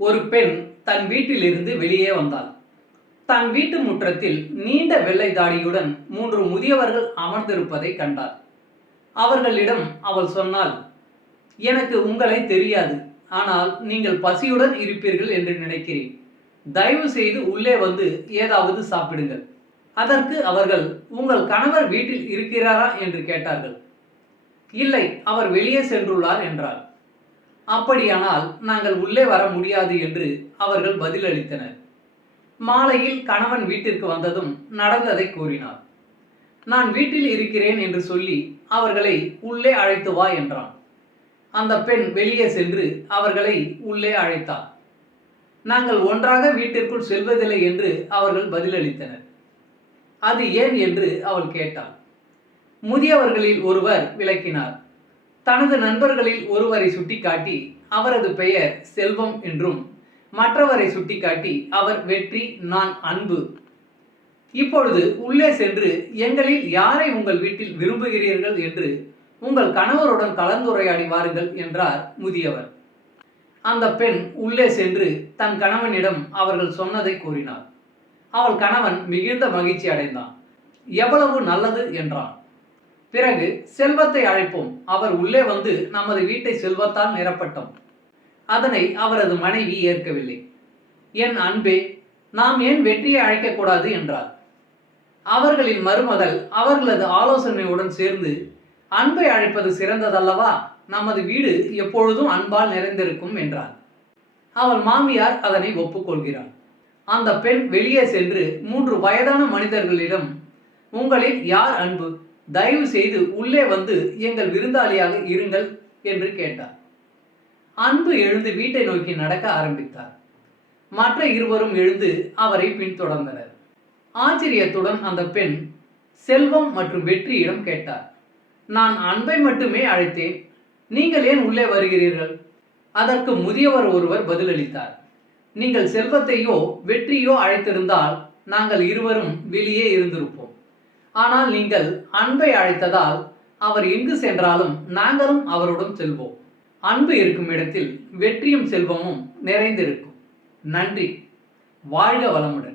ஒரு பெண் தன் வீட்டிலிருந்து வெளியே வந்தாள். தன் வீட்டு முற்றத்தில் நீண்ட வெள்ளை தாடியுடன் 3 முதியவர்கள் அமர்ந்திருப்பதை கண்டாள். அவர்களிடம் அவள் சொன்னாள், எனக்கு உங்களை தெரியாது. ஆனால் நீங்கள் பசியுடன் இருப்பீர்கள் என்று நினைக்கிறேன். தயவு செய்து உள்ளே வந்து ஏதாவது சாப்பிடுங்கள். அதற்கு அவர்கள், உங்கள் கணவர் வீட்டில் இருக்கிறாரா என்று கேட்டார்கள். இல்லை, அவர் வெளியே சென்றுள்ளார் என்றார். அப்படியானால் நாங்கள் உள்ளே வர முடியாது என்று அவர்கள் பதிலளித்தனர். மாலையில் கணவன் வீட்டிற்கு வந்ததும் நடந்ததை கூறினார். நான் வீட்டில் இருக்கிறேன் என்று சொல்லி அவர்களை உள்ளே அழைத்து வா என்றான். அந்த பெண் வெளியே சென்று அவர்களை உள்ளே அழைத்தார். நாங்கள் ஒன்றாக வீட்டிற்குள் செல்வதில்லை என்று அவர்கள் பதிலளித்தனர். அது ஏன் என்று அவள் கேட்டாள். முதியவர்களில் ஒருவர் விளக்கினார். தனது நண்பர்களில் ஒருவரை சுட்டிக்காட்டி அவரது பெயர் செல்வம் என்றும், மற்றவரை சுட்டிக்காட்டி அவர் வெற்றி, நான் அன்பு. இப்பொழுது உள்ளே சென்று எங்களில் யாரை உங்கள் வீட்டில் விரும்புகிறீர்கள் என்று உங்கள் கணவருடன் கலந்துரையாடி வாருங்கள் என்றார் முதியவர். அந்த பெண் உள்ளே சென்று தன் கணவனிடம் அவர்கள் சொன்னதை கூறினார். அவள் கணவன் மிகுந்த மகிழ்ச்சி அடைந்தான். எவ்வளவு நல்லது என்றான். பிறகு செல்வத்தை அழைப்போம், அவர் உள்ளே வந்து நமது வீட்டை செல்வத்தால் நிரப்பட்டோம். அதனை அவரது மனைவி ஏற்கவில்லை. என் அன்பே, நாம் ஏன் வெற்றியை அழைக்கக்கூடாது என்றார். அவர்களின் மருமகள் அவர்களது ஆலோசனையுடன் சேர்ந்து, அன்பை அழைப்பது சிறந்ததல்லவா, நமது வீடு எப்பொழுதும் அன்பால் நிறைந்திருக்கும் என்றார். அவள் மாமியார் அதனை ஒப்புக்கொள்கிறார். அந்த பெண் வெளியே சென்று 3 வயதான மனிதர்களிடம், உங்களில் யார் அன்பு, தயவு செய்து உள்ளே வந்து எங்கள் விருந்தாளியாக இருங்கள் என்று கேட்டார். அன்பு எழுந்து வீட்டை நோக்கி நடக்க ஆரம்பித்தார். மற்ற இருவரும் எழுந்து அவரை பின்தொடர்ந்தனர். ஆச்சரியத்துடன் அந்த பெண் செல்வம் மற்றும் வெற்றியிடம் கேட்டார், நான் அன்பை மட்டுமே அழைத்தேன், நீங்கள் ஏன் உள்ளே வருகிறீர்கள்? அதற்கு முதியவர் ஒருவர் பதிலளித்தார், நீங்கள் செல்வத்தையோ வெற்றியோ அழைத்திருந்தால் நாங்கள் இருவரும் வெளியே இருந்திருப்போம். ஆனால் நீங்கள் அன்பை அழைத்ததால் அவர் எங்கு சென்றாலும் நாங்களும் அவருடன் செல்வோம். அன்பு இருக்கும் இடத்தில் வெற்றியும் செல்வமும் நிறைந்திருக்கும். நன்றி. வாழ்க வளமுடன்.